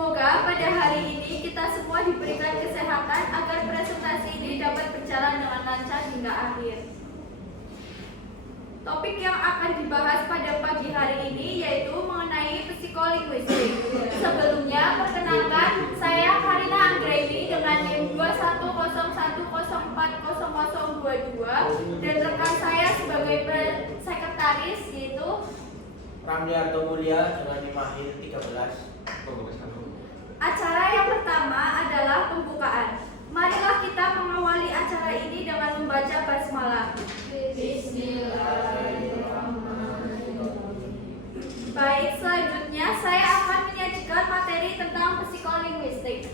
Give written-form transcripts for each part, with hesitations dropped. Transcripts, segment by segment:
Semoga pada hari ini kita semua diberikan kesehatan agar presentasi ini dapat berjalan dengan lancar hingga akhir. Topik yang akan dibahas pada pagi hari ini yaitu mengenai psikolinguistik. Sebelumnya, perkenalkan, saya Karina Anggraini dengan NIM 21010400022 dan rekan saya sebagai sekretaris yaitu Ramliarto Mulia dengan NIM akhir 13. Acara yang pertama adalah pembukaan. Marilah kita mengawali acara ini dengan membaca basmalah. Bismillahirrahmanirrahim. Baik, selanjutnya saya akan menyajikan materi tentang psikolinguistik.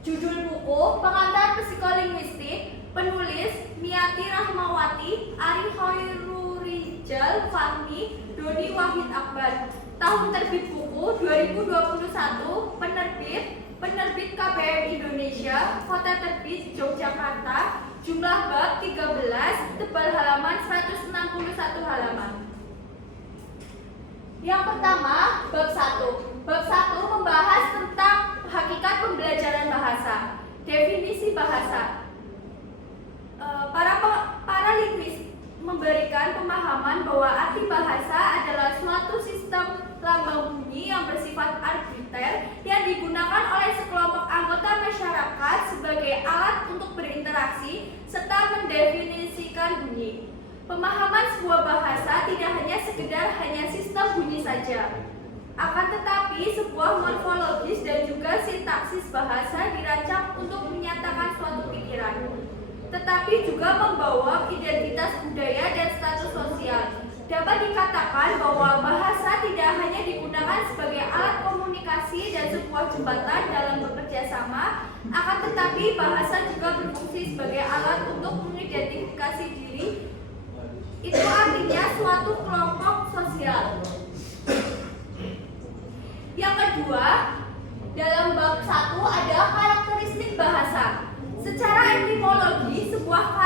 Judul buku Pengantar Psikolinguistik, penulis Miati Rahmawati, Ari Hoirurijal Fahmi, Doni Wahid Akbar. Tahun terbit buku 2021, penerbit KBM Indonesia, kota terbit Yogyakarta, jumlah bab 13, tebal halaman 161 halaman. Yang pertama, bab 1. Bab 1 membahas tentang hakikat pembelajaran bahasa. Definisi bahasa. Para linguis memberikan pemahaman bahwa arti bahasa adalah suatu sistem lambang bunyi yang bersifat arbiter yang digunakan oleh sekelompok anggota masyarakat sebagai alat untuk berinteraksi serta mendefinisikan bunyi. Pemahaman sebuah bahasa tidak hanya sistem bunyi saja. Akan tetapi sebuah morfologis dan juga sintaksis bahasa dirancang untuk menyatakan suatu pikiran, tetapi juga membawa identitas budaya dan status sosial. Dapat dikatakan bahwa bahasa tidak hanya digunakan sebagai alat komunikasi dan sebuah jembatan dalam bekerja sama, akan tetapi bahasa juga berfungsi sebagai alat untuk mengidentifikasi diri. Itu artinya suatu kelompok sosial. Yang kedua, dalam bab 1 ada karakteristik bahasa. Secara etimologi, sebuah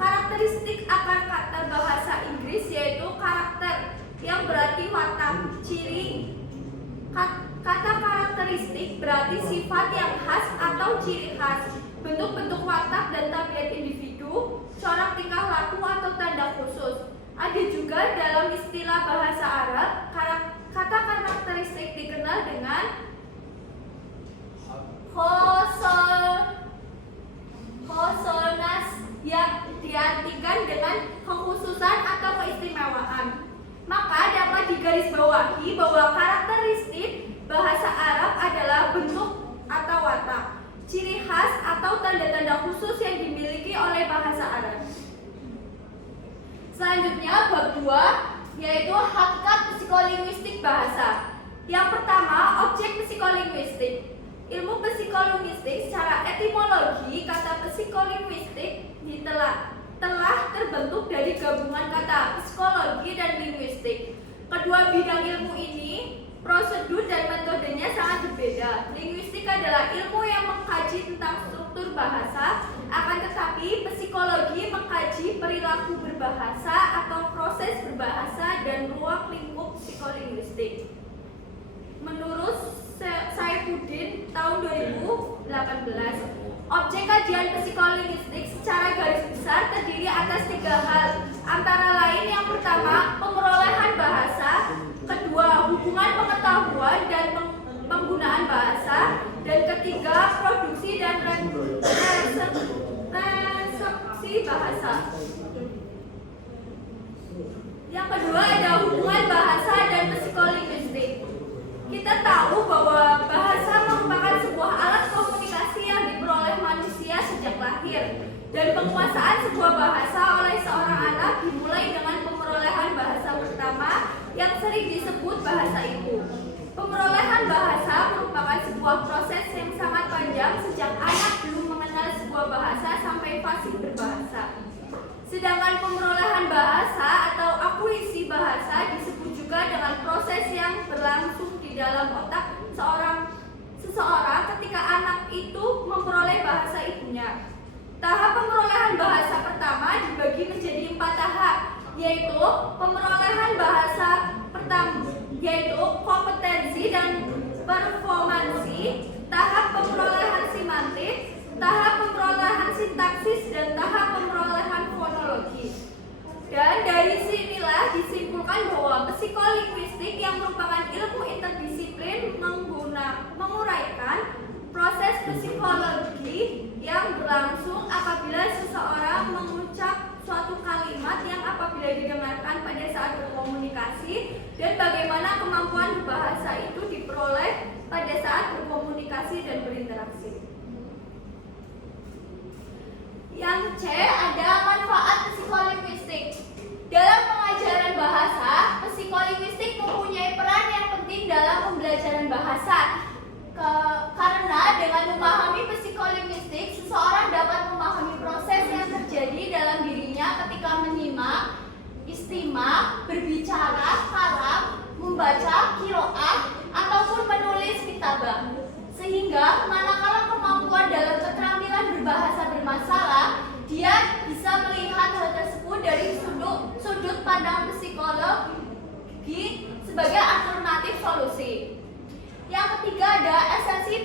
karakteristik akar kata bahasa Inggris yaitu karakter yang berarti watak, ciri. Kata karakteristik berarti sifat yang khas atau ciri khas, bentuk-bentuk watak dan tabiat individu, corak tingkah laku atau tanda khusus. Ada juga dalam istilah bahasa Arab, kata karakteristik dikenal dengan khosonas yang diartikan dengan kekhususan atau keistimewaan. Maka dapat digarisbawahi bahwa karakteristik bahasa Arab adalah bentuk atau watak, ciri khas atau tanda-tanda khusus yang dimiliki oleh bahasa Arab. Selanjutnya bab 2 yaitu hakikat psikolinguistik bahasa. Yang pertama, objek psikolinguistik. Ilmu psikolinguistik secara etimologi, kata psikolinguistik telah terbentuk dari gabungan kata psikologi dan linguistik. Kedua bidang ilmu ini, prosedur dan metodenya sangat berbeda. Linguistik adalah ilmu yang mengkaji tentang struktur bahasa, akan tetapi psikologi mengkaji perilaku berbahasa atau proses berbahasa dan ruang lingkup psikolinguistik. Menurut Saifuddin tahun 2018, objek kajian psikolinguistik secara garis besar terdiri atas 3 hal, antara lain yang pertama, pengerolehan bahasa, kedua, hubungan pengetahuan dan penggunaan bahasa, dan ketiga, produksi dan resepsi bahasa. Yang kedua ada hubungan bahasa dan psikolinguistik. Kita tahu bahwa bahasa merupakan sebuah alat komunikasi yang diperoleh manusia sejak lahir, dan penguasaan sebuah bahasa oleh seorang anak dimulai dengan pemerolehan bahasa pertama yang sering disebut bahasa ibu. Pemerolehan bahasa merupakan sebuah proses yang sangat panjang sejak anak belum mengenal sebuah bahasa sampai fasih berbahasa. Sedangkan pemerolehan bahasa atau akuisisi bahasa disebut juga dengan proses yang berlangsung di dalam otak seseorang ketika anak itu memperoleh bahasa ibunya. Tahap pemerolehan bahasa pertama dibagi menjadi 4 tahap, yaitu pemerolehan bahasa pertama yaitu kompetensi dan performansi, tahap pemerolehan semantik, tahap pemerolehan sintaksis, dan tahap pemerolehan fonologi. Dan dari sinilah disimpulkan bahwa psikolinguistik yang merupakan ilmu interdisiplin menguraikan proses psikologi yang berlangsung apabila seseorang mengucap suatu kalimat yang apabila didengarkan pada saat berkomunikasi, dan bagaimana kemampuan berbahasa itu diperoleh pada saat berkomunikasi dan berinteraksi. Yang C ada manfaat psikolinguistik. Dalam pengajaran bahasa, psikolinguistik mempunyai peran yang penting dalam pembelajaran bahasa. Karena dengan memahami psikolinguistik, seseorang dapat memahami proses yang terjadi dalam dirinya ketika menyimak, istimak, berbicara, kalam, membaca, qiraah, ataupun menulis kitabah. Sehingga manakala kemampuan dalam keterampilan berbahasa bermasalah, dia bisa melihat hal tersebut dari sudut pandang psikologi sebagai alternatif solusi. Yang ketiga ada esensi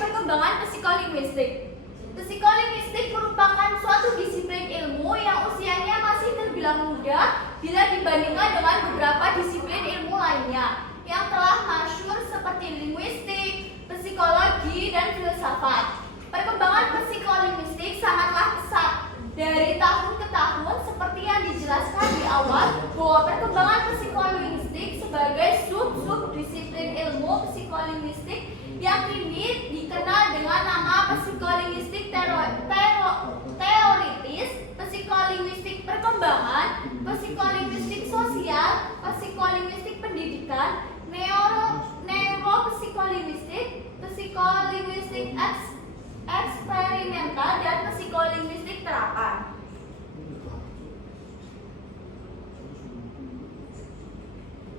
perkembangan psikolinguistik. Psikolinguistik merupakan suatu disiplin ilmu yang usianya masih terbilang muda bila dibandingkan dengan beberapa disiplin ilmu lainnya yang telah masyhur seperti linguistik, psikologi, dan filsafat. Perkembangan psikolinguistik sangatlah pesat dari tahun ke tahun, seperti yang dijelaskan di awal bahwa perkembangan psikolinguistik sebagai sub-disiplin ilmu psikolinguistik yang kini dikenal dengan nama psikolinguistik teoritis, psikolinguistik perkembangan, psikolinguistik sosial, psikolinguistik pendidikan, neuropsikolinguistik, psikolinguistik eksperimental, dan psikolinguistik terapan.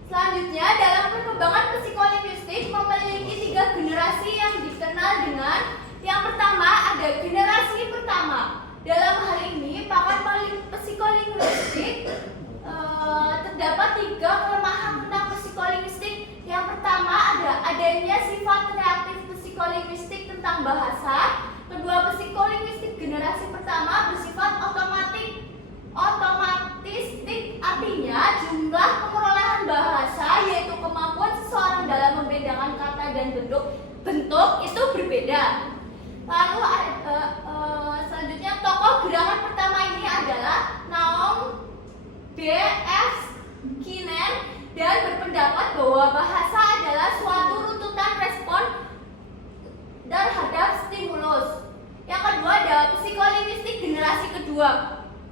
Selanjutnya, dalam perkembangan psikolinguistik memiliki 3 generasi yang dikenal dengan yang pertama ada generasi pertama. Dalam hal ini, pakar psikolinguistik terdapat 3 kelemahan tentang psikolinguistik. Yang pertama adanya sifat reaktif psikolinguistik tentang bahasa. Kedua, psikolinguistik generasi pertama bersifat otomatistik, artinya jumlah pemerolehan bahasa, yaitu kemampuan seseorang dalam membedakan kata dan bentuk itu berbeda. Lalu selanjutnya tokoh gerakan pertama ini adalah Naum B.F. Skinner, dan berpendapat bahwa bahasa adalah suatu runtutan respon terhadap stimulus. Yang kedua adalah psikolinguistik generasi kedua.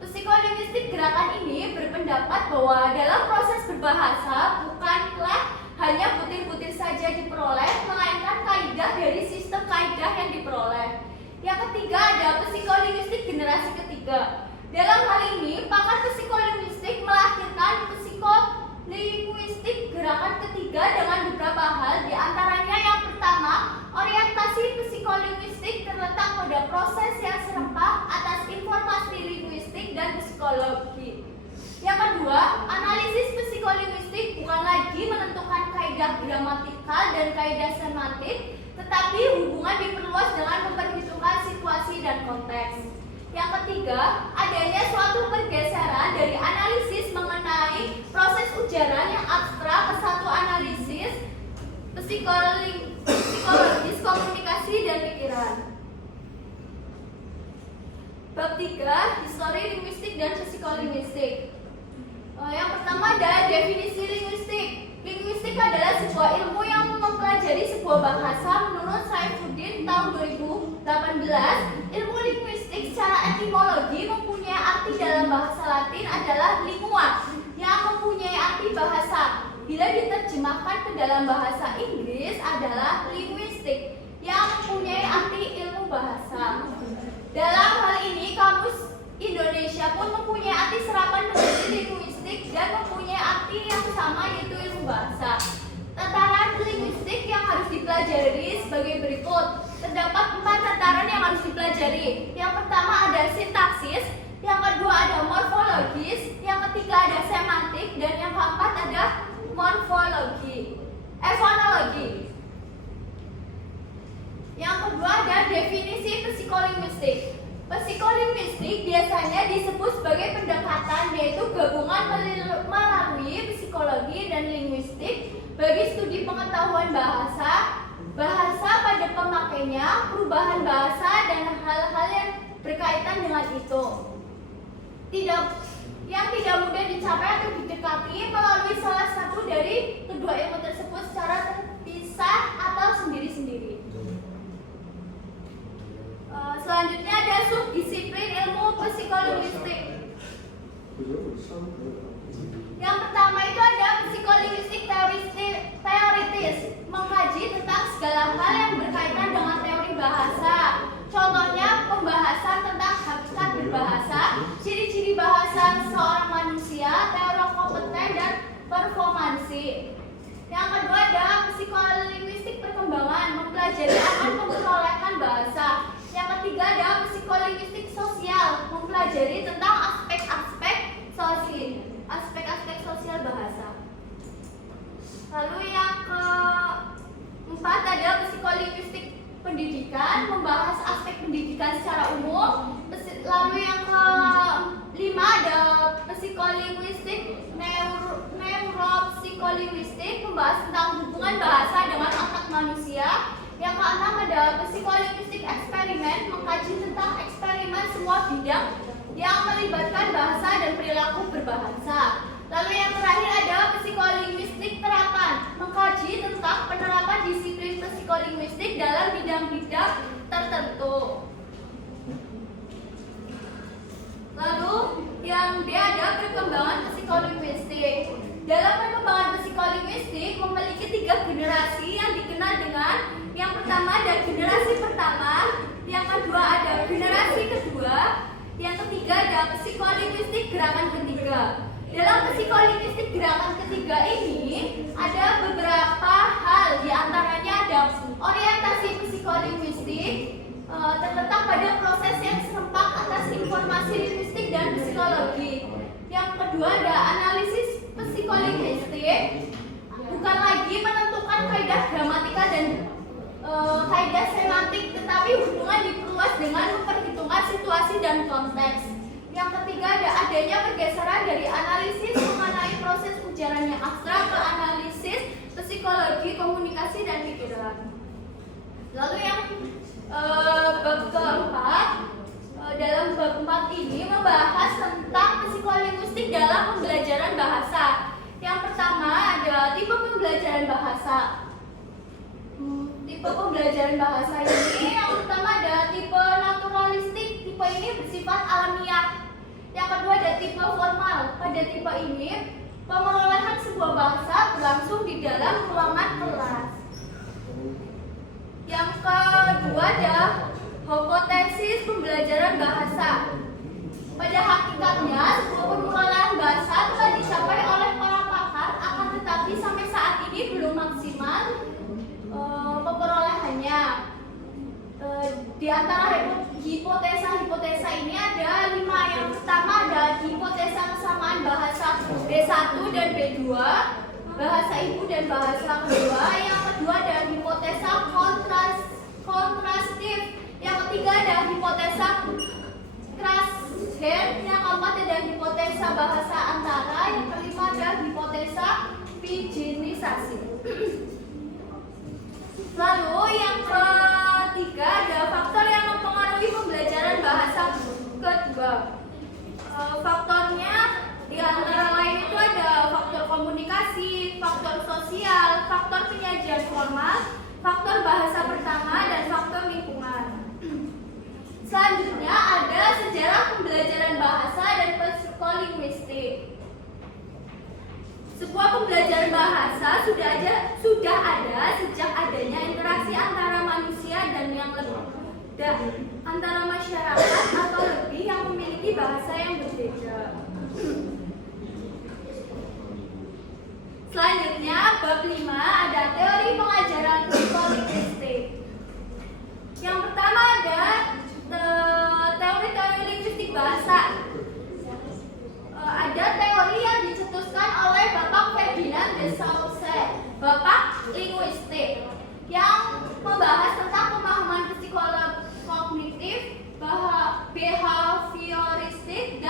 Psikolinguistik gerakan ini berpendapat bahwa dalam proses berbahasa bukanlah hanya butir-butir saja diperoleh, melainkan kaidah dari sistem kaidah yang diperoleh. Yang ketiga ada psikolinguistik generasi ketiga. Dalam hal ini, pakar psikolinguistik melahirkan psikolinguistik gerakan ketiga dengan beberapa hal, di antaranya yang pertama, orientasi psikolinguistik terletak pada proses yang serempak atas informasi linguistik dan psikologi. Yang kedua, analisis psikolinguistik bukan lagi menentukan kaidah gramatikal dan kaidah semantik, tetapi hubungan diperluas dengan memperhitungkan situasi dan konteks. Yang ketiga, adanya suatu pergeseran dari analisis mengenai proses ujaran yang abstrak ke satu analisis psikologis komunikasi dan pikiran. Bab 3, histori linguistik dan psikolinguistik. Yang pertama adalah definisi linguistik. Linguistik adalah sebuah ilmu yang mempelajari sebuah bahasa. Menurut Saifuddin tahun 2018, ilmu linguistik secara etimologi mempunyai arti dalam bahasa Latin adalah lingua, yang mempunyai arti bahasa. Bila diterjemahkan ke dalam bahasa Inggris adalah linguistik, yang mempunyai arti ilmu bahasa. Dalam hal ini, kamus Indonesia pun mempunyai arti serapan menjadi linguistik dan mempunyai arti yang sama, yaitu ilmu bahasa. Tataran linguistik yang harus dipelajari sebagai berikut. Terdapat 4 tataran yang harus dipelajari. Yang pertama ada sintaksis, yang kedua ada morfologis, yang ketiga ada semantik, dan yang keempat fonologi. Yang kedua ada definisi psikolinguistik. Psikolinguistik biasanya disebut sebagai pendekatan, yaitu gabungan melalui psikologi dan linguistik bagi studi pengetahuan bahasa, bahasa pada pemakainya, perubahan bahasa, dan hal-hal yang berkaitan dengan itu. Yang tidak mudah dicapai atau didekati melalui salah satu dari kedua ilmu tersebut secara terpisah atau sendiri-sendiri. Selanjutnya ada subdisiplin ilmu psikolinguistik. Yang pertama itu ada psikolinguistik teoritis, mengkaji tentang segala hal yang berkaitan dengan teori bahasa. Contohnya pembahasan tentang hakikat berbahasa, ciri-ciri bahasa seorang manusia, teori kompeten dan performansi. Yang kedua ada psikolinguistik perkembangan, mempelajari akan perolehan bahasa. Yang ketiga ada psikolinguistik sosial, mempelajari tentang aspek-aspek sosial bahasa. Lalu yang keempat ada psikolinguistik pendidikan, membahas aspek pendidikan secara umum. Lalu yang kelima ada psikolinguistik neuropsikolinguistik, membahas tentang hubungan bahasa dengan otak manusia. Yang keenam ada psikolinguistik eksperimen, mengkaji tentang eksperimen semua bidang yang melibatkan bahasa dan perilaku berbahasa. Lalu yang terakhir ada psikolinguistik terapan, mengkaji tentang penerapan disiplin psikolinguistik dalam bidang-bidang tertentu. Lalu yang D ada perkembangan psikolinguistik. Dalam perkembangan psikolinguistik memiliki 3 generasi yang dikenal dengan yang pertama ada generasi pertama, yang kedua ada generasi kedua, yang ketiga ada psikolinguistik gerakan ketiga. Dalam psikolinguistik gerakan ketiga ini ada beberapa hal, diantaranya ada orientasi psikolinguistik terletak pada proses yang serempak atas informasi linguistik dan psikologi. Yang kedua ada analisis psikolinguistik, bukan lagi menentukan kaidah gramatika dan kaidah semantik, tetapi hubungan diperluas dengan memperhitungkan situasi dan konteks. Yang ketiga ada adanya pergeseran dari analisis mengenai proses ujaran yang abstrak ke analisis psikologi, komunikasi, dan pikiran. Lalu yang bab keempat, dalam bab 4 ini membahas tentang psikolinguistik dalam pembelajaran bahasa. Yang pertama ada tipe pembelajaran bahasa. Tipe pembelajaran bahasa ini yang pertama ada tipe naturalistik. Tipe ini bersifat alamiah. Yang kedua ada tipe formal. Pada tipe ini pemerolehan sebuah bahasa berlangsung di dalam ruangan kelas. Yang kedua ada hipotesis pembelajaran bahasa. Pada hakikatnya sebuah pemerolehan bahasa telah dicapai oleh para pakar, akan tetapi sampai saat ini belum maksimal pemerolehannya. Di antara hipotesa ini ada 5. Yang pertama ada hipotesa kesamaan bahasa B1 dan B2, bahasa ibu dan bahasa kedua. Yang kedua ada hipotesa kontrastif. Yang ketiga ada hipotesa Krashen. Yang keempat ada hipotesa bahasa antara. Yang kelima ada hipotesa pigenisasi. Lalu yang ketiga ada faktor yang mempengaruhi pembelajaran bahasa kedua. Faktornya di antara lain itu ada faktor komunikasi, faktor sosial, faktor penyajian formal, faktor bahasa pertama, dan faktor lingkungan. Selanjutnya ada sejarah pembelajaran bahasa dan psikolinguistik. Sebuah pembelajaran bahasa sudah ada sejak adanya interaksi antara manusia dan yang lebih, antara masyarakat atau lebih yang memiliki bahasa yang berbeda. Selanjutnya bab 5 ada teori pengajaran psikolinguistik. Yang pertama ada teori linguistik bahasa. Ada teori yang dicetuskan oleh Bapak Ferdinand de Saussure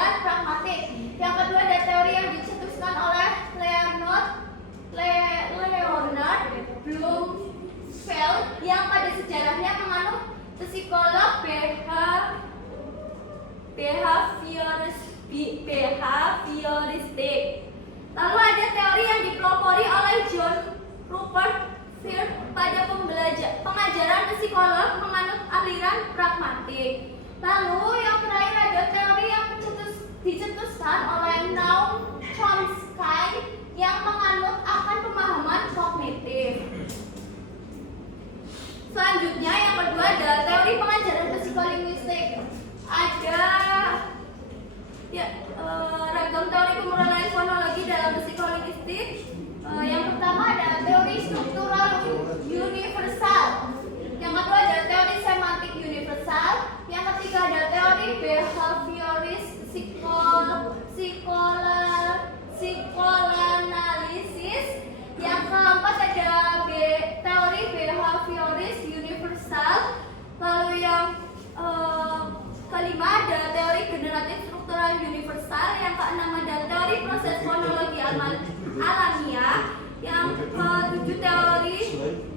aliran pragmatik. Yang kedua ada teori yang dicetuskan oleh Leonard Bloomfield yang pada sejarahnya menganut psikolog behavioristik. Lalu ada teori yang dipelopori oleh John Rupert Firth pada pengajaran psikolog menganut aliran pragmatik. Lalu yang terakhir ada teori yang dicetuskan oleh Noam Chomsky yang menganut akan pemahaman kognitif. Selanjutnya yang kedua ada teori pengajaran psikolinguistik. Ada ragam teori pemodelan fonologi dalam psikolinguistik. Yang pertama ada teori struktural universal. Yang kedua ada teori semantik universal. Yang ketiga ada teori behavioris psikoanalisis. Yang keempat ada teori behavioris universal. Lalu yang kelima ada teori generatif struktural universal. Yang keenam ada teori proses fonologi alamiah. Yang ketujuh teori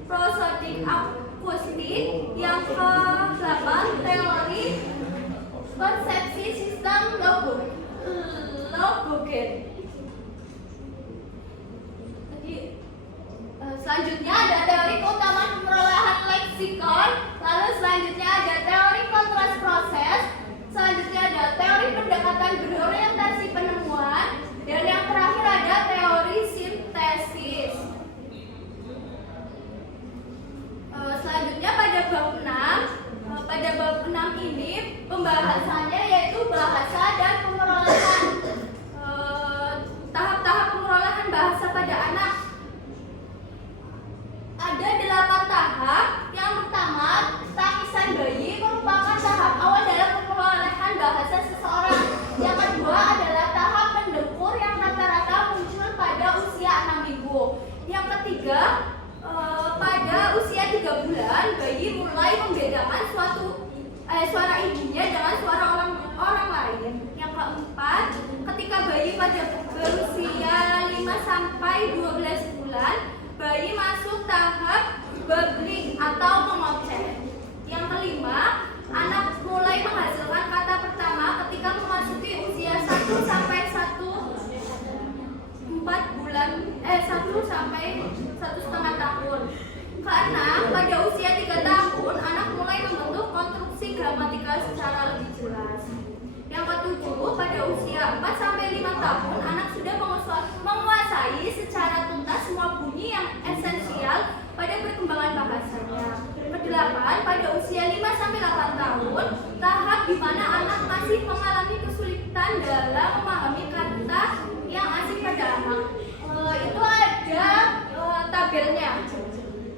prosodik akustik. Yang kedelapan teori konsepsi sistem logogen. Selanjutnya ada teori keutamaan perolehan leksikon. Lalu selanjutnya ada teori kontras proses. Selanjutnya ada teori pendekatan berorientasi penemuan. Dan yang terakhir ada teori sintesis. Selanjutnya pada bab 6. Pada bab 6 ini pembahasannya yaitu bahasa dan pemerolehan. Tahap-tahap pemerolehan bahasa pada anak. Ada 8 tahap. Yang pertama, tangisan bayi merupakan tahap awal dalam pemerolehan bahasa seseorang. Yang kedua adalah tahap mendengkur yang rata-rata muncul pada usia 6 minggu. Yang ketiga, pada usia 3 bulan, bayi mulai membedakan suara ibunya dengan suara orang lain. Yang keempat, ketika bayi pada berusia 5-12 bulan, bayi masuk tahap babbling atau mengoceh. Yang kelima, anak mulai menghasilkan kata pertama ketika memasuki usia 1 sampai 1,5 tahun. Keenam, pada usia 3 tahun, anak mulai membentuk konstruksi gramatikal secara lebih jelas. Yang ketujuh, pada usia 4 sampai 5 tahun, anak sudah menguasai secara tuntas semua bunyi yang esensial pada perkembangan bahasanya. Kedelapan, pada usia 5 sampai 8 tahun, tahap di mana anak masih mengalami kesulitan dalam memahami kata yang asing pada anak. Itu ada tabelnya.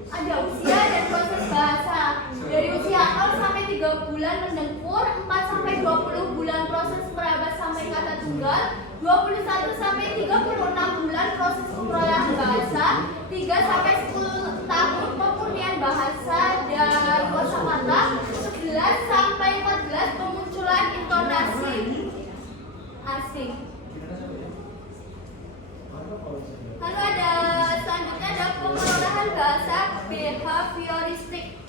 Ada usia dan proses bahasa. Dari usia 0 sampai 3 bulan mendengkur, 4 sampai 20 bulan proses meraba sampai kata tunggal, 21 sampai 36 bulan proses perolehan bahasa, 3 sampai 10 tahun pemurnian bahasa dan kosakata, 11 sampai 14 pemunculan intonasi asing. Lalu ada selanjutnya ada pemerolehan bahasa behavioristik.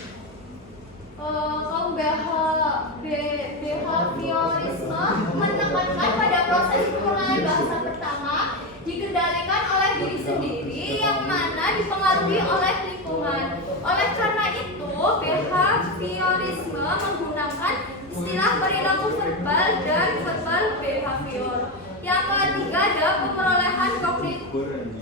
Behaviorisme menekankan pada proses pemerolehan bahasa pertama dikendalikan oleh diri sendiri yang mana dipengaruhi oleh lingkungan. Oleh karena itu, behaviorisme menggunakan istilah perilaku verbal dan verbal behavior. Yang ketiga ada pemerolehan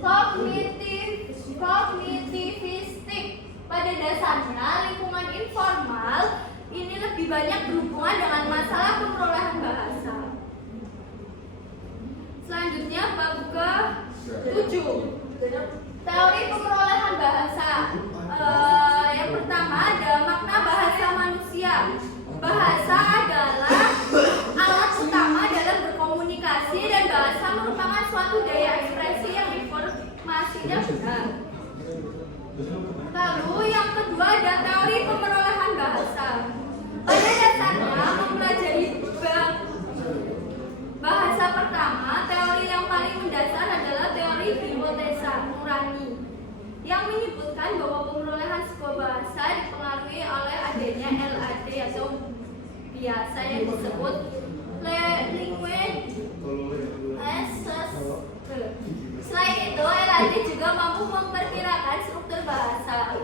kognitivistik. Pada dasarnya, lingkungan informal ini lebih banyak berhubungan dengan masalah pemerolehan bahasa. Selanjutnya bab ke-7, teori pemerolehan bahasa. Yang pertama ada makna bahasa manusia. Bahasa adalah alat utama dalam berkomunikasi dan bahasa merupakan suatu daya ekspresi yang informasinya benar. Lalu yang kedua ada teori pemerolehan bahasa. Pada dasarnya mempelajari bahasa bahasa yang disebut language assessment. Selain itu, LAD juga mampu memperkirakan struktur bahasa.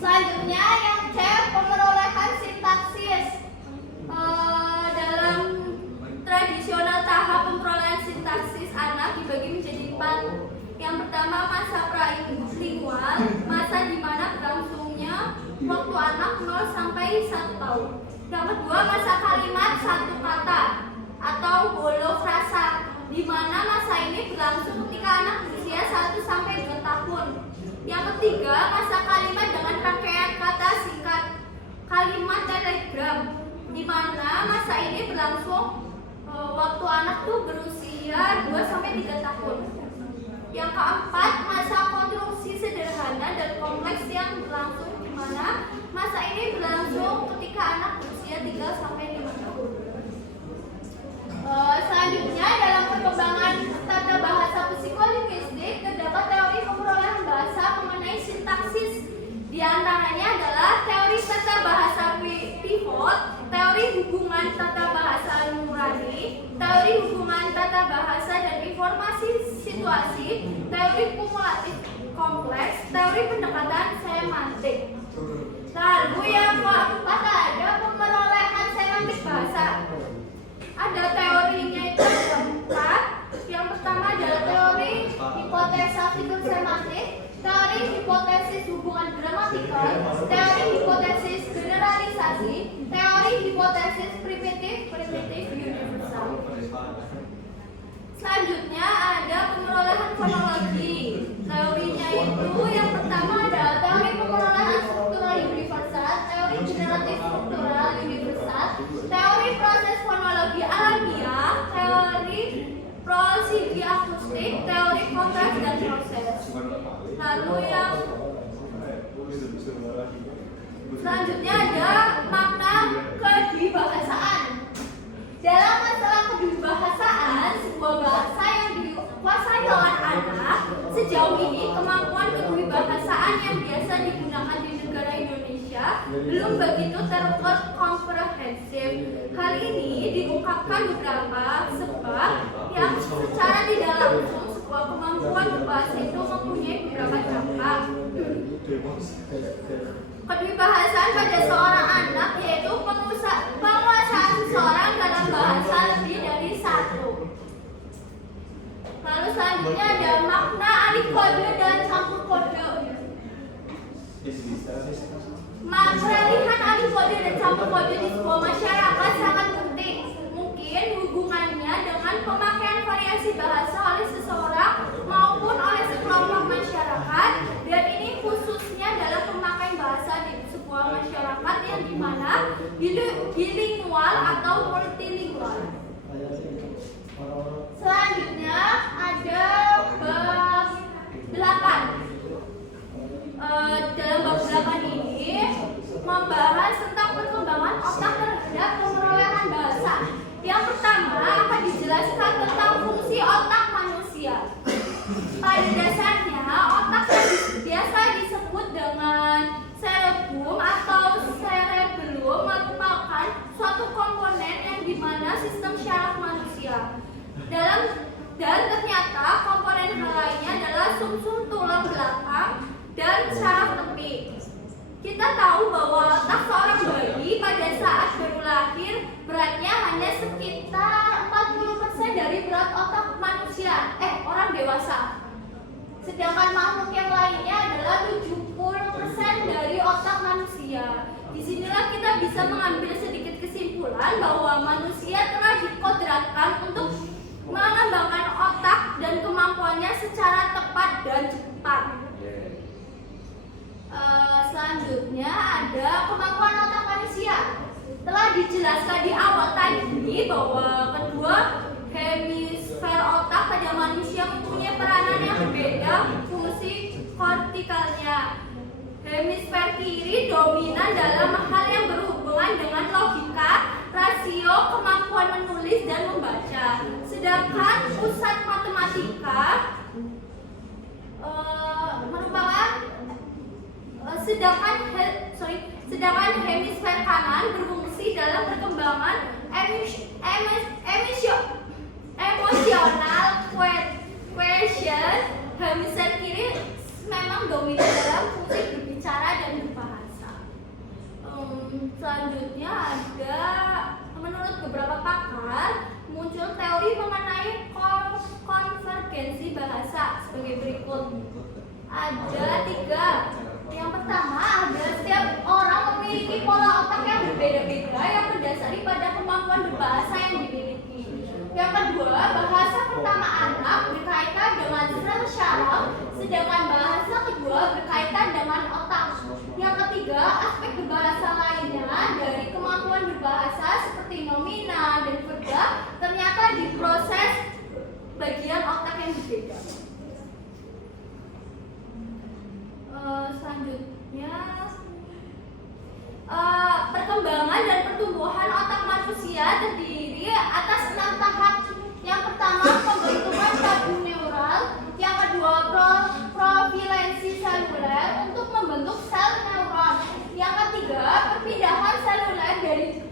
Selanjutnya yang C, pemerolehan sintaksis. Dalam tradisional tahap pemerolehan sintaksis anak dibagi menjadi 4. Yang pertama masa pralingual, masa di mana berlangsungnya waktu anak 0 sampai 1 tahun. Yang kedua masa kalimat satu kata atau holofrasa, di mana masa ini berlangsung ketika anak berusia 1 sampai 2 tahun. Yang ketiga masa kalimat dengan rangkaian kata singkat, kalimat telegram, di mana masa ini berlangsung waktu anak tuh berusia 2 sampai 3 tahun. Yang keempat, masa konstruksi sederhana dan kompleks yang berlangsung, di mana masa ini berlangsung ketika anak berusia 3 sampai 5 tahun. Selanjutnya dalam perkembangan tata bahasa psikolinguistik terdapat teori pemerolehan bahasa mengenai sintaksis. Di antaranya adalah teori tata bahasa pivot, teori hubungan tata bahasa nurani, teori hubungan tata bahasa dan informasi situasi, teori kumulatif kompleks, teori pendekatan semantik. Lalu yang keempat ada pemerolehan semantik bahasa. Ada teorinya itu ada 4. Yang pertama adalah teori hipotesa fitur semantik, teori hipotesis hubungan gramatikal, teori hipotesis generalisasi, teori hipotesis primitif universal. Selanjutnya ada pemerolehan fonologi. Teorinya itu yang pertama adalah teori pemerolehan struktural universal, teori generatif struktural universal, teori proses fonologi alamiah, teori prosidi akustik, teori konteks dan proses. Lalu yang selanjutnya ada makna kedwibahasaan. Dalam masalah kedwibahasaan, sebuah bahasa yang dikuasai oleh anak, sejauh ini kemampuan kedwibahasaan yang biasa digunakan di negara Indonesia belum begitu komprehensif. Hal ini diungkapkan beberapa sebab yang secara tidak langsung sebuah kemampuan berbahasa itu mempunyai beberapa dampak. Kedwibahasaan pada seorang anak yaitu penguasaan seseorang dalam bahasa lebih dari 1. Lalu selanjutnya ada makna alih kode dan campur kode. Peralihan alih kode dan campur kode di sebuah masyarakat sangat penting. Mungkin hubungannya dengan pemakaian variasi bahasa oleh seseorang maupun oleh sekelompok masyarakat, dan ini khususnya dalam pemakaian bahasa di sebuah masyarakat yang dimana bilingual atau multilingual. Selanjutnya ada bab 8. Dalam bab 8 ini membahas tentang perkembangan otak terhadap pemerolehan bahasa. Yang pertama akan dijelaskan tentang fungsi otak manusia. Pada dasarnya otak biasa disebut dengan cerebrum atau cerebellum merupakan suatu komponen yang dimana sistem syaraf manusia. Dan ternyata komponen lainnya adalah sumsum tulang belakang dan saraf tepi. Kita tahu bahwa otak seorang bayi pada saat baru lahir beratnya hanya sekitar 40% dari berat otak manusia, orang dewasa. Sedangkan makhluk yang lainnya adalah 70% dari otak manusia. Disinilah kita bisa mengambil sedikit kesimpulan bahwa manusia telah dikodratkan untuk mengembangkan otak dan kemampuannya secara tepat dan cepat. Selanjutnya ada kemampuan otak manusia. Telah dijelaskan di awal tadi bahwa kedua hemisfer otak pada manusia mempunyai peranan yang berbeda fungsi kortikalnya. Hemisfer kiri dominan dalam hal yang berhubungan dengan logika, rasio, kemampuan menulis dan membaca. Sedangkan pusat matematika merupakan Sedangkan hemisfer kanan berfungsi dalam perkembangan emosional quotient. Hemisfer kiri memang dominan dalam fungsi berbicara dan berbahasa. Selanjutnya ada, menurut beberapa pakar, muncul teori mengenai konvergensi bahasa sebagai berikut. Ada 3. Yang pertama, ada setiap orang memiliki pola otak yang berbeda-beda yang berdasari pada kemampuan berbahasa yang dimiliki. Yang kedua, bahasa pertama anak berkaitan dengan sel syaraf, sedangkan bahasa kedua berkaitan dengan otak. Yang ketiga, aspek berbahasa lainnya dari kemampuan berbahasa seperti nomina dan verba ternyata diproses bagian otak yang berbeda. Selanjutnya, perkembangan dan pertumbuhan otak manusia terdiri atas 6 tahap. Yang pertama, pembentukan tabung neural. Yang kedua, profilensi seluler untuk membentuk sel neuron. Yang ketiga, perpindahan seluler dari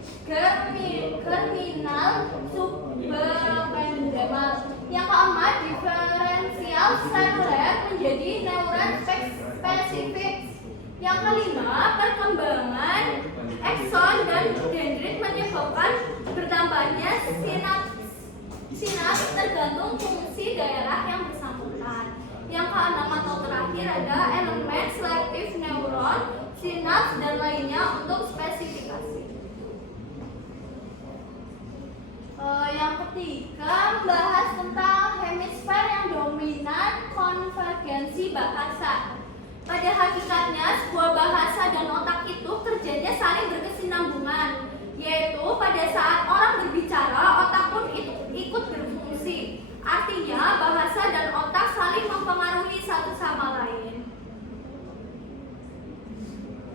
germinal subpendemal. Yang keempat, diferensial seluler menjadi neuron spesifik. Yang kelima, perkembangan akson dan dendrit menyebabkan bertambahnya sinaps tergantung fungsi daerah yang bersangkutan. Yang keenam atau terakhir ada elemen selektif neuron, sinaps dan lainnya untuk spesifikasi. Yang ketiga, membahas tentang hemisfer yang dominan konvergensi bahasa. Pada hakikatnya, sebuah bahasa dan otak itu kerjanya saling berkesinambungan, yaitu pada saat orang berbicara, otak pun ikut berfungsi. Artinya, bahasa dan otak saling mempengaruhi satu sama lain.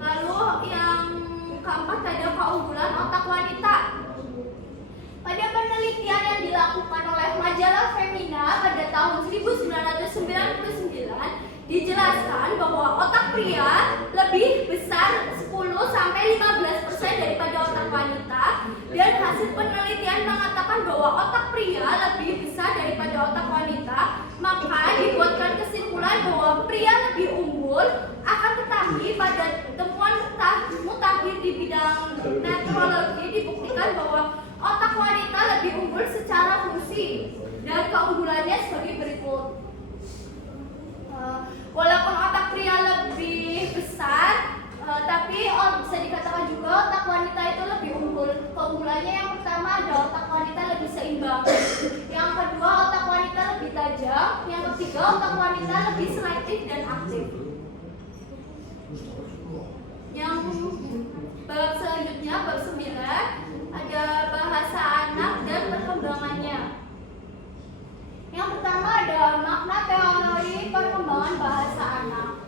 Lalu yang keempat ada keunggulan otak wanita. Pada penelitian yang dilakukan oleh majalah Femina pada tahun 1999, dijelaskan bahwa otak pria lebih besar 10-15% daripada otak wanita, dan hasil penelitian mengatakan bahwa otak pria lebih besar daripada otak wanita. Maka dibuatkan kesimpulan bahwa pria lebih unggul. Akan tetapi pada temuan mutakhir di bidang neurologi dibuktikan bahwa otak wanita lebih unggul secara fungsi, dan keunggulannya sebagai berikut. Walaupun otak pria lebih besar, tapi bisa dikatakan juga otak wanita itu lebih unggul. Keunggulannya yang pertama ada otak wanita lebih seimbang. Yang kedua, otak wanita lebih tajam. Yang ketiga, otak wanita lebih selektif dan aktif. Yang bab selanjutnya, bab 9, ada bahasa anak dan perkembangannya. Yang pertama ada makna teori perkembangan bahasa anak.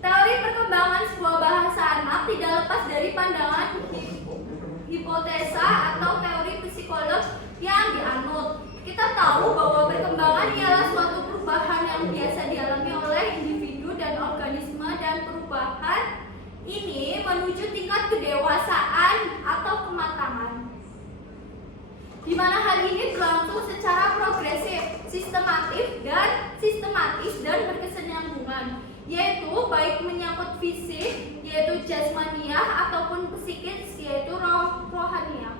Teori perkembangan sebuah bahasa anak tidak lepas dari pandangan hipotesa atau teori psikolog yang dianut. Kita tahu bahwa perkembangan ialah suatu perubahan yang biasa dialami oleh individu dan organisme, dan perubahan ini menuju tingkat kedewasaan atau kematangan, di mana hal ini berlangsung secara progresif, sistematis dan berkesinambungan, yaitu baik menyangkut fisik, yaitu jasmaniah, ataupun psikis, yaitu rohaniah.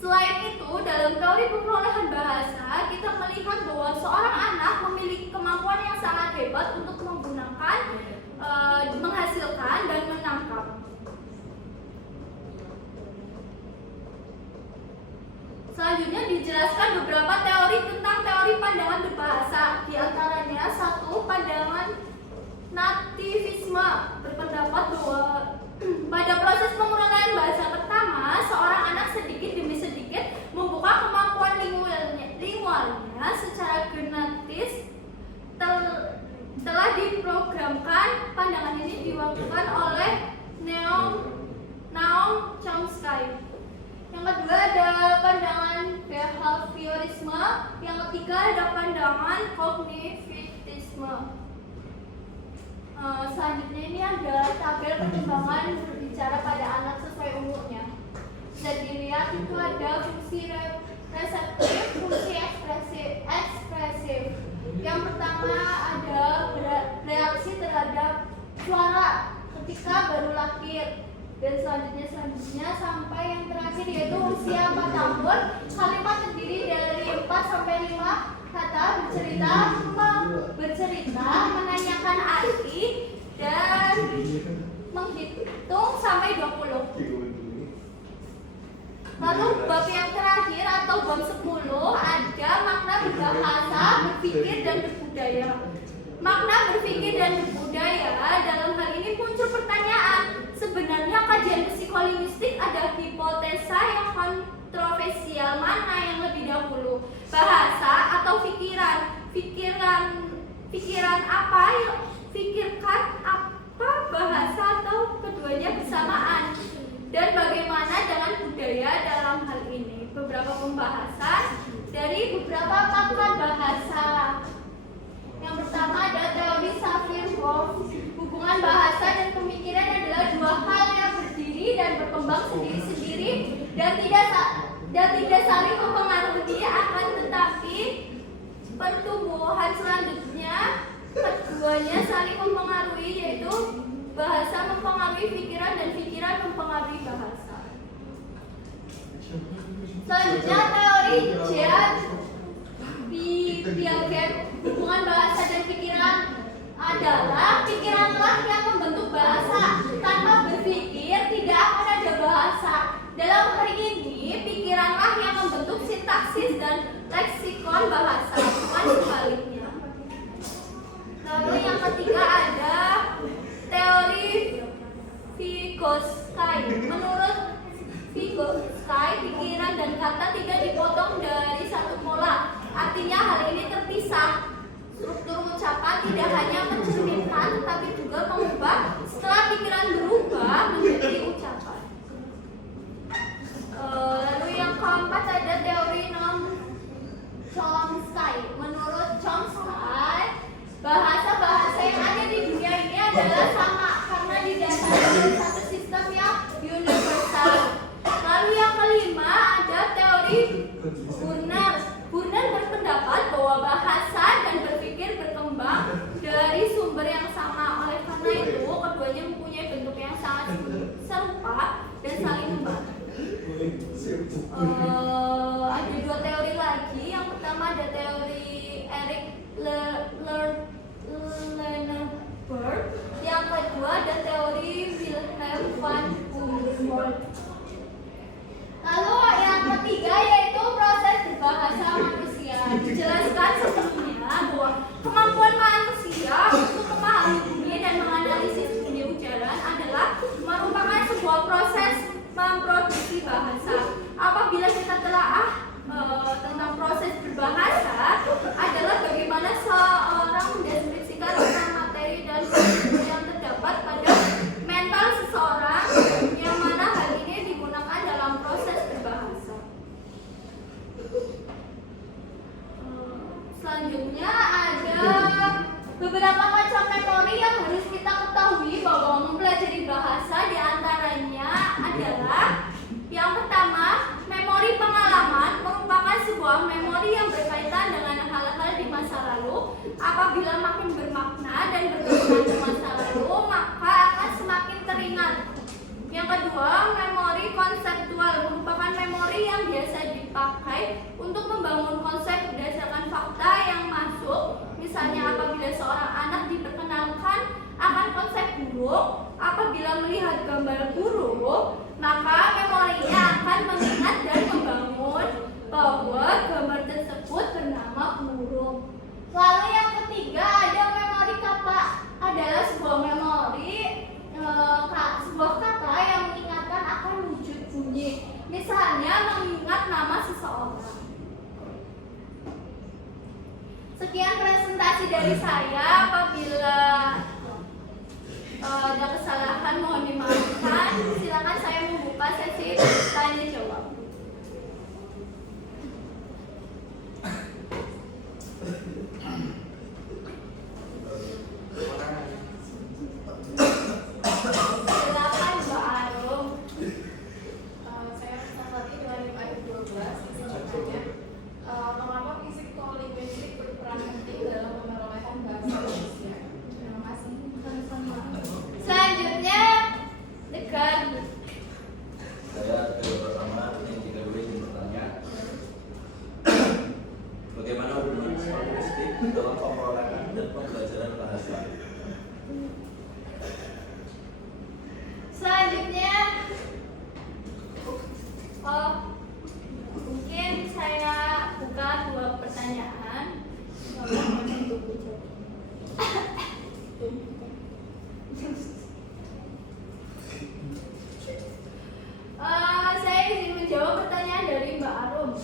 Selain itu, dalam teori perolehan bahasa, kita melihat bahwa seorang anak memiliki kemampuan yang sangat hebat untuk menggunakan, menghasilkan, dan menangkap. Selanjutnya dijelaskan beberapa teori tentang teori pandangan berbahasa. Di antaranya, 1. Pandangan nativisme berpendapat bahwa pada proses pengulangan bahasa pertama, seorang anak sedikit demi sedikit membuka kemampuan lingualnya secara genetis telah diprogramkan. Pandangan ini diwakilkan oleh Noam Chomsky. Yang kedua ada pandangan behaviorisme. Yang ketiga ada pandangan kognitivisme. Selanjutnya ini ada tabel perkembangan berbicara pada anak sesuai umurnya. Bisa dilihat itu ada fungsi reseptif, fungsi ekspresif. Yang pertama ada bereaksi terhadap suara ketika baru lahir. Dan selanjutnya sampai yang terakhir yaitu usia 4 tahun. Kalimat terdiri dari 4 sampai 5 kata bercerita, menanyakan arti, dan menghitung sampai 20. Lalu bab yang terakhir atau bab 10 ada makna berbahasa, berpikir, dan berbudaya. Makna berpikir dan berbudaya, dalam hal ini muncul pertanyaan, sebenarnya kajian psikolinguistik ada hipotesa yang kontroversial mana yang lebih dahulu, bahasa atau pikiran? Pikiran apa? Pikirkan apa bahasa atau keduanya bersamaan? Dan bagaimana dengan budaya dalam hal ini? Beberapa pembahasan dari beberapa pakar bahasa. Yang pertama ada teori Sapir-Whorf. Hubungan bahasa dan pemikiran adalah dua hal yang berdiri dan berkembang sendiri-sendiri dan tidak saling mempengaruhi, akan tetapi pertumbuhan selanjutnya keduanya saling mempengaruhi, yaitu bahasa mempengaruhi pikiran dan pikiran mempengaruhi bahasa. Selanjutnya teori Piaget. Hubungan bahasa dan pikiran adalah pikiranlah yang membentuk bahasa. Tanpa berpikir tidak akan ada bahasa. Dalam hari ini pikiranlah yang membentuk sintaksis dan leksikon bahasa, bukan sebaliknya. Lalu yang ketiga ada teori Vygotsky. Menurut Vygotsky, pikiran dan kata tidak dipotong dari satu pola. Artinya hal ini terpisah. Struktur ucapan tidak hanya mencerminkan tetapi juga mengubah setelah pikiran berubah menjadi ucapan. Lalu yang keempat ada teori Noam Chomsky. Menurut Chomsky, bahasa-bahasa yang ada di dunia ini adalah sama karena didasari dari satu sistem yang universal. Lalu yang kelima ada teori Burner. Burner berpendapat bahwa bahasa dan berpikir berkembang dari sumber yang sama. Oleh karena itu, keduanya mempunyai bentuk yang sangat serupa dan saling membantu. Ada dua teori lagi. Yang pertama ada teori Eric Lerner-Berg. Yang kedua ada teori Wilhelm van Humboldt. Lalu yang ketiga yaitu proses berbahasa manusia. Dijelaskan sebelumnya bahwa kemampuan manusia untuk memahami bunyi dan menganalisis bunyi ujaran adalah merupakan sebuah proses memproduksi bahasa. Apabila kita telaah tentang proses berbahasa adalah bagaimana seorang mendeskripsikan tentang materi dan kondisi yang terdapat pada mental seseorang, yang mana hal ini digunakan dalam proses berbahasa. Selanjutnya ada beberapa macam memori yang harus kita ketahui bahwa mempelajari bahasa. Diantaranya adalah yang pertama, memori pengalaman merupakan sebuah memori yang berkaitan dengan hal-hal di masa lalu. Apabila makin bermakna dan berkaitan dengan masa lalu, maka akan semakin teringat. Yang kedua, memori konseptual merupakan memori yang biasa dipakai untuk membangun konsep berdasarkan fakta yang masuk. Misalnya apabila seorang anak diperkenalkan akan konsep burung, apabila melihat gambar burung, maka memorinya akan mengingat dan membangun bahwa gambar tersebut bernama burung. Lalu yang ketiga ada memori kata. Adalah sebuah memori sebuah kata yang mengingatkan akan wujud bunyi. Misalnya mengingat nama seseorang. Sekian presentasi dari saya. Apabila ada kesalahan mohon dimaafkan. Silakan saya membuka sesi tanya jawab. linguistik dalam pemerolehan dan pembelajaran bahasa. Selanjutnya, mungkin saya buka 2 pertanyaan. Saya ingin menjawab pertanyaan dari Mbak Arum.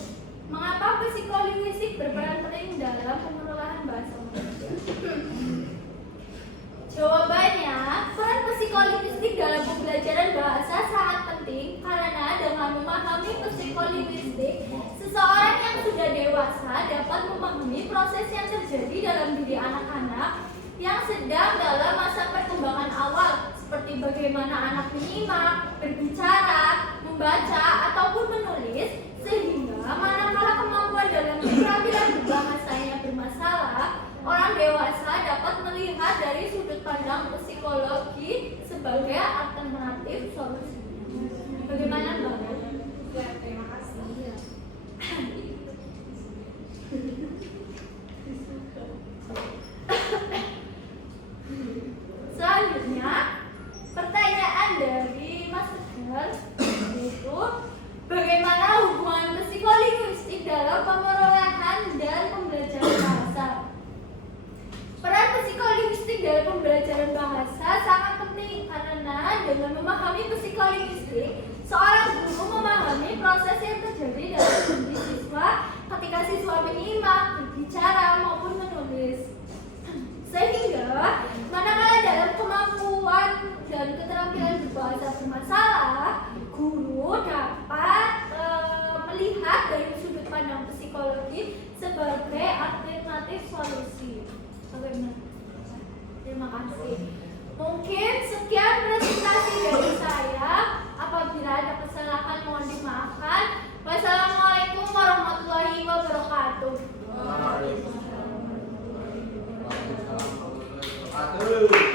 Mengapa psikolinguistik berperan penting dalam pengelolaan bahasa Indonesia? Jawabannya, peran psikolinguistik dalam pembelajaran bahasa sangat penting karena dengan memahami psikolinguistik, seseorang yang sudah dewasa dapat memahami proses yang terjadi dalam diri anak-anak yang sedang dalam masa perkembangan awal, seperti bagaimana anak menyimak, berbicara, membaca, ataupun menulis, sehingga manakala kemampuan dalam keterampilan berbahasanya bermasalah, orang dewasa dapat melihat dari sudut pandang psikologi sebagai alternatif solusinya. Bagaimana Mbak? Ya, terima kasih. Selanjutnya, pertanyaan dari Mas Tegar yaitu bagaimana hubungan psikolinguistik dalam pemerolehan dan pembelajaran bahasa? Peran psikolinguistik dalam pembelajaran bahasa sangat penting karena dengan memahami psikolinguistik, seorang guru memahami proses yang terjadi dalam diri siswa ketika siswa menyimak, berbicara maupun menulis. Sehingga manakala dalam kemampuan dan keterampilan berbahasa bermasalah, guru dapat melihat dari sudut pandang psikologi sebagai alternatif solusi. Bagaimana? Terima kasih. Mungkin sekian presentasi dari saya. Apabila ada kesalahan mohon dimaafkan. Wassalamualaikum warahmatullahi wabarakatuh. Waalaikumsalam warahmatullahi wabarakatuh.